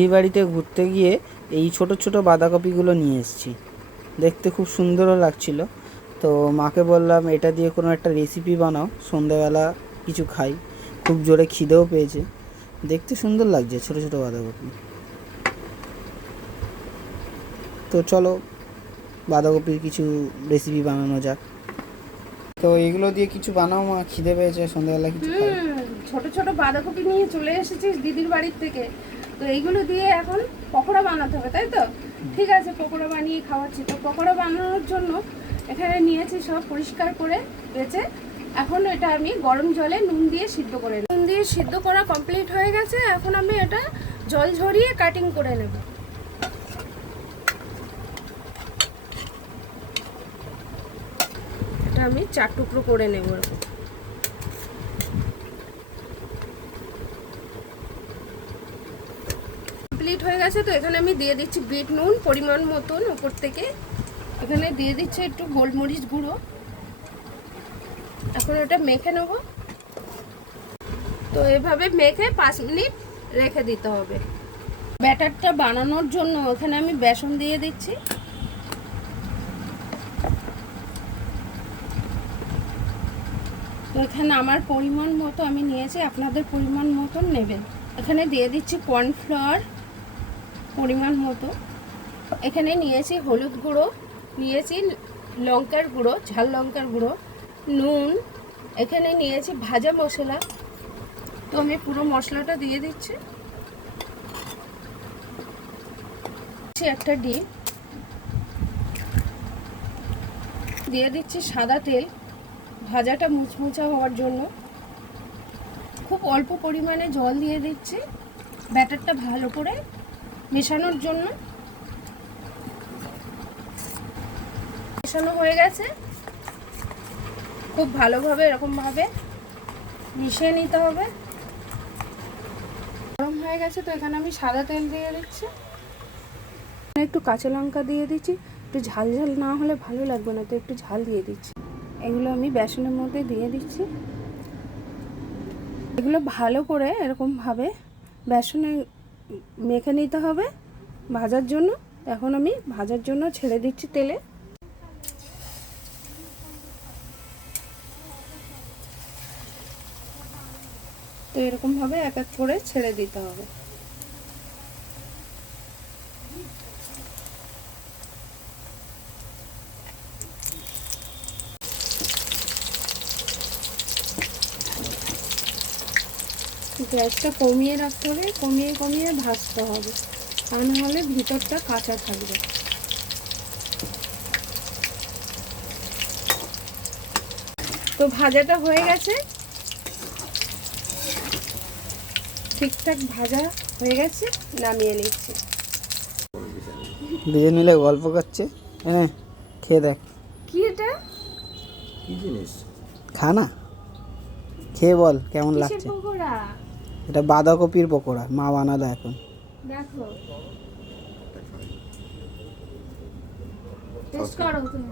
এই বাড়িতে ঘুরতে গিয়ে এই ছোট ছোট বাঁধাকপিগুলো নিয়ে এসেছি। দেখতে খুব সুন্দরও লাগছিল। তো মাকে বললাম এটা দিয়ে কোনো একটা রেসিপি বানাও, সন্ধ্যাবেলা কিছু খাই। খুব জোরে খিদেও পেয়েছে। দেখতে সুন্দর লাগছে ছোট ছোট বাঁধাকপি। তো চলো বাঁধাকপির কিছু রেসিপি বানানো যাক। তো এগুলো দিয়ে কিছু বানাও মা, খিদে পেয়েছে, সন্ধ্যাবেলা কিছু খাই। ছোট ছোট বাঁধাকপি নিয়ে চলে এসেছিস দিদির বাড়ির থেকে, তো এইগুলো দিয়ে এখন পকোড়া বানাতে হবে, তাই তো? ঠিক আছে, পকোড়া বানিয়ে খাওয়াচ্ছি। তো পকোড়া বানানোর জন্য এখানে নিয়েছি সব পরিষ্কার করে বেছে। এখন এটা আমি গরম জলে নুন দিয়ে সিদ্ধ করে নেব। নুন দিয়ে সিদ্ধ করা কমপ্লিট হয়ে গেছে। এখন আমি এটা জল ঝরিয়ে কাটিং করে নেব। এটা আমি 4 টুকরো করে নেব। কমপ্লিট হয়ে গেছে। তো এখানে আমি দিয়ে দিচ্ছি বিট নুন পরিমাণ মতন উপর থেকে। এখানে দিয়ে দিচ্ছি একটু গোলমরিচ গুঁড়ো। এখন এটা মেখে নেব। তো এভাবে মেখে 5 মিনিট রেখে দিতে হবে। ব্যাটারটা বানানোর জন্য এখানে আমি বেসন দিয়ে দিচ্ছি। তো এখানে আমার পরিমাণ মতো আমি নিয়েছি, আপনাদের পরিমাণ মতন নেবেন। এখানে দিয়ে দিচ্ছি কর্নফ্লাওয়ার পরিমাণ মতো। এখানে নিয়েছি হলুদ গুঁড়ো, নিয়েছি লঙ্কার গুঁড়ো, ঝাল লঙ্কার গুঁড়ো, নুন, এখানে নিয়েছি ভাজা মশলা। তো আমি পুরো মশলাটা দিয়ে দিচ্ছি। একটা ডিম দিয়ে দিচ্ছি, সাদা তেল ভাজাটা মুচমুচা হওয়ার জন্য। খুব অল্প পরিমাণে জল দিয়ে দিচ্ছি ব্যাটারটা ভালো করে মেশানোর জন্য। মেশানো হয়ে গেছে। খুব ভালোভাবে এরকমভাবে মিশিয়ে নিতে হবে। গরম হয়ে গেছে। তো এখানে আমি সাদা তেল দিয়ে দিচ্ছি, একটু কাঁচা লঙ্কা দিয়ে দিচ্ছি। একটু ঝাল ঝাল না হলে ভালো লাগবে না, তো একটু ঝাল দিয়ে দিচ্ছি। এগুলো আমি বেসনের মধ্যে দিয়ে দিচ্ছি। এগুলো ভালো করে এরকমভাবে বেসনে মেখে নিতে হবে ভাজার জন্য। এখন আমি ভাজার জন্য ছেড়ে দিচ্ছি তেলে। তো এরকমভাবে এক এক করে ছেড়ে দিতে হবে। গ্যাসটা কমিয়ে রাখতে হবে, কমিয়ে কমিয়ে ভাজতে হবে, তা নাহলে ভিতরটা কাঁচা থাকবে। তো ভাজাটা হয়ে গেছে, ঠিকঠাক ভাজা হয়ে গেছে, নামিয়ে নিচ্ছি। দুজন মিলে গল্প করছে। হ্যাঁ, খেয়ে দেখ। কি এটা? কি জিনিস? খা না, খেয়ে বল কেমন কিসের লাগছে। পকোড়া? এটা বাঁধাকপির পকোড়া, মা বানালো এখন। দেখো, টেস্ট করো তুমি।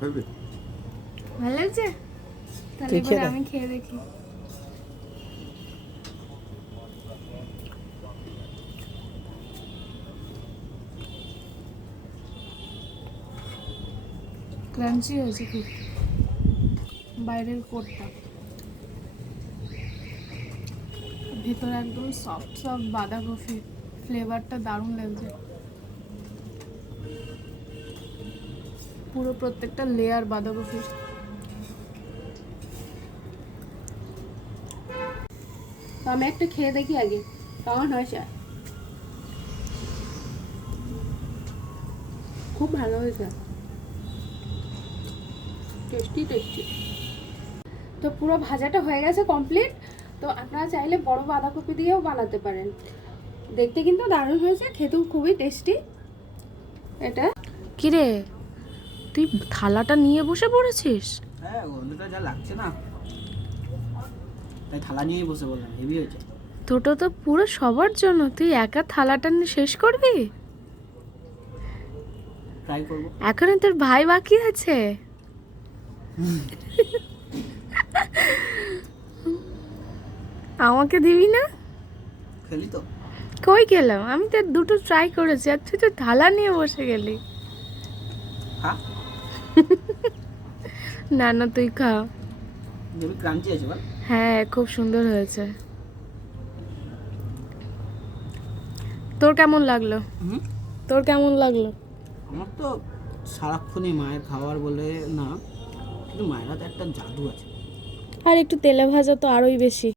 হবে? ভালো লাগছে? তাহলে তুই খেয়ে এবার দেখ। আমি খেয়ে দেখি। ক্রাঞ্চি হয়েছে খুব, বাইরের কোটটা, ভেতরে একদম সফট সফট বাঁধাকপি, ফ্লেভারটা দারুণ লাগছে। পুরো প্রত্যেকটা লেয়ার বাঁধাকপির। তো আমি একটা খেয়ে দেখি আগে কেমন হয়েছে। খুব ভালো হয়েছে, টেস্টি টেস্টি। তো পুরো ভাজাটা হয়ে গেছে কমপ্লিট। তো আপনারা চাইলে বড় বাঁধাকপি দিয়েও বানাতে পারেন। দেখতে কিন্তু দারুণ হয়েছে, খেতেও খুবই টেস্টি। এটা কিরে, তুই থালাটা নিয়ে বসে পড়েছিস? হ্যাঁ, গন্ধটা যা লাগছে না, তাই থালা নিয়েই বসে বললাম, হেভি হয়েছে। তোটা তো পুরো সবার জন্য, তুই একা থালাটা নিয়ে শেষ করবি? ট্রাই করবো। এখনো তোর ভাই বাকি আছে। আমাকে দিবি না? খেলি তো? কই গেলাম? আমি তো দুটো ট্রাই করেছি আর তুই তো থালা নিয়ে বসে গেলি। হ্যাঁ, না না, তুই খা। দেখবি ক্রাঞ্চি আছে বল। হ্যাঁ, খুব সুন্দর হয়েছে। তোর কেমন লাগলো? হুম, তোর কেমন লাগলো? আমার তো সারাক্ষণই মায়ের খাবার বলে না, কিন্তু মায়ের হাতে একটা জাদু আছে। আর একটু তেলে ভাজা তো আরোই বেশি।